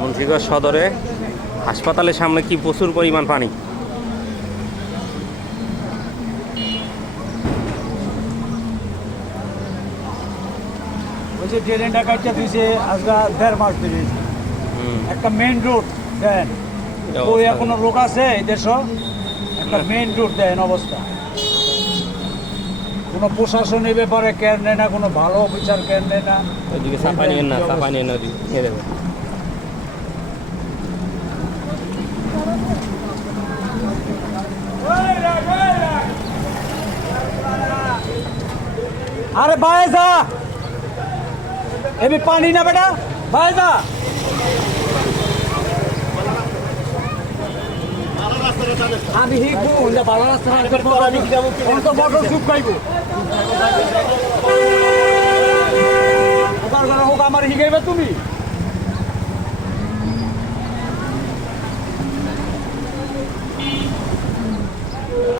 মুন্সিগঞ্জ সদরে হাসপাতালের সামনে কি প্রচুর পরিমাণ পানি? কাটতে দিয়েছে আজকে দেড় মাস হুম, একটা মেইন রোড দেন। ওই এখনও লোক আছে এই দেশ একটা মেইন রোড দেন অবস্থা। কোনো প্রশাসন এই ব্যাপারে কেয়ার নেয় না কোনো ভালো অফিসার কেয়ার নেয় না। ওইদিকে নিয়েন না চাপা নিয়ে নদী নিয়ে দেবে আরে বায়ে যা এবি পানি না বেটা বায়ে যা আমি হিকবো ওটা ভালো রাস্তা আমি কোন তো মোটর সুপ খাইবো ওকার গরা হোক, আমার হিগাইবে তুমি?